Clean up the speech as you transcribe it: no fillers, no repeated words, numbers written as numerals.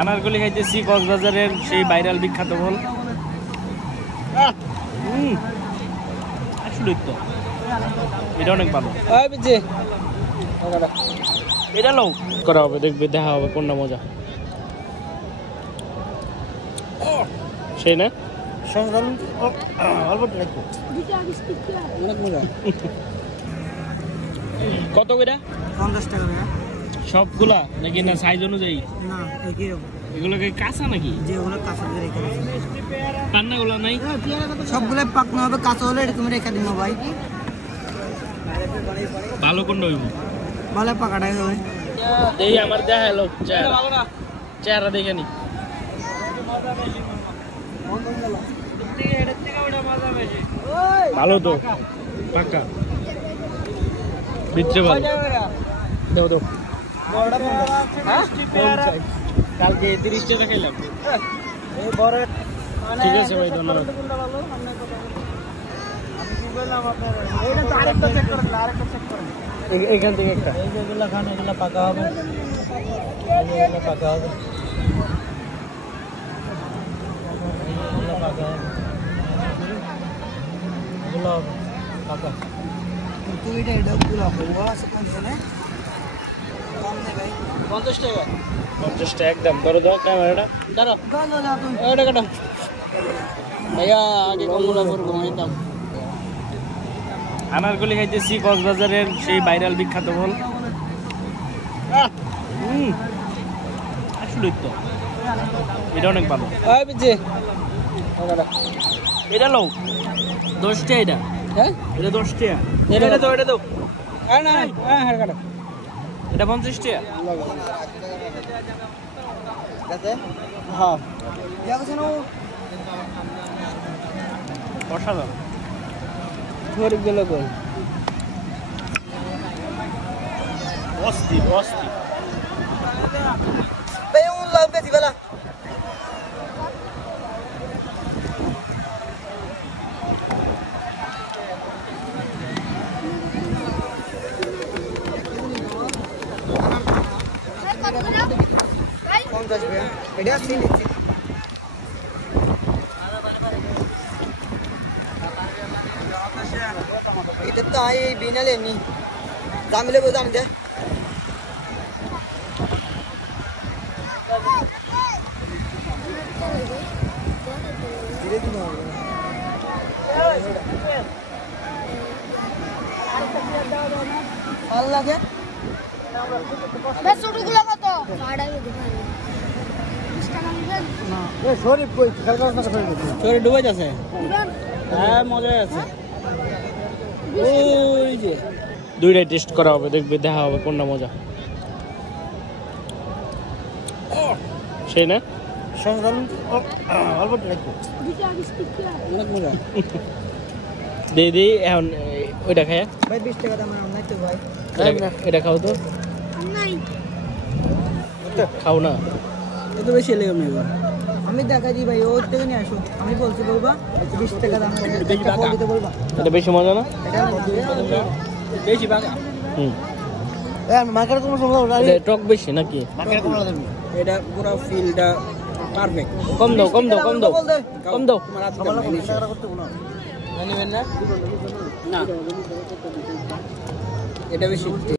আনারকলি খাইতেছি কক্সবাজারের সেই ভাইরাল বিখ্যাত ফল। আসলে তো এটা অনেক ভালো। এটা লোক করা হবে, দেখবে দেখা হবে কোনটা মজা। সেই না কত করে? 50 টাকা ভাইয়া। সবগুলা নাকি না সাইজ অনুযায়ী? না একই রকম। এগুলো কি কাঁচা নাকি? যেগুলো কাঁচা দিয়ে রেখে দিচ্ছি। পান্নাগুলো নাই? সবগুলো পাকনো হবে, কাঁচা হলে এরকম রেখে দিব ভাই। ভালো কোনটা হইব? ভালো পাকাটাই হবে। এই আমার দেখা হলো চেহারা দেখে নি। ভালো তো পাকা ভিতরে ভালো। দাও দাও। কালকে 30 টাকা খাইলাম। ঠিক আছে ভাই, ধন্যবাদ। এখান থেকে একটা এগুলো খান, এগুলো পাকা হবে, এগুলো পাকা হবে, এগুলো পাকা হবে, এগুলো পাকা। তুই এটা পুরো ও আছে কোন জায়গায়? কম নেই ভাই, 50 টাকা। 50 টাকা একদম। ধরো দাও ক্যামেরাটা, দাঁড়াও দাঁড়াও তুমি এটা কাটো ভাইয়া, আগে কমলা করবো একদম। আনারকলি খাইতেছি কক্সবাজারের সেই ভাইরাল বিখ্যাত ফল। আসলে তো এটা অনেক ভালো। এটা লো 10 টাকা। এটা হ্যাঁ, এটা 10 টাকা। এটা দাও, এটা দাও। না হ্যাঁ কাটো। এটা 50 টাকা। হ্যাঁ দেখছেন অসাধারণ। গরিব গেল কই? অস্থির অস্থির। বেউন লাগবে দিবেলা। কম দাস ভাই, এটা সিন দিচ্ছি। এটা তো আই বিনালে নি জামিলে গো জাম দে। ধীরে ধীরে হবে। আল্লাহ কে বেশ ছোটগুলো কত? আড়াই দিবেন। 20 টাকা নেবেন? না এ শরীফ কই খেলনা না করে দিছি। শরীর ডুবে যাচ্ছে। দিবেন? হ্যাঁ, মজা আছে। ওই যে দুইটাই টেস্ট করা হবে, দেখবে দেখা হবে কোনটা মজা। সেই না সংগ্রাম অল্প রাখো। 2 টাকা 20 টাকা। অনেক মজা। দে এখন ওইটা খায়। ভাই 20 টাকা দাম নাই তো ভাই। এটা খাও তো। নাই। খাও না, এত বেশি লেগে নেব। আমি দেখা দিই ভাই, ওর থেকে নিয়ে আসো। আমি বলছি বলবা 20 টাকা দাম একটা ফল দিতে বলবা। এটা বেশি মজা না? এটা বেশি বাগা। এ আমি মার্কেট কোন সমস্যা নাই। এটা টক বেশি নাকি? মার্কেট কোন লাগবে? এটা পুরো ফিলটা পারফেক্ট। কম দাও কম দাও কম দাও কম দাও। তোমার হাত টাকা করতে বলো। নেবেন না? না, এটা বেশি।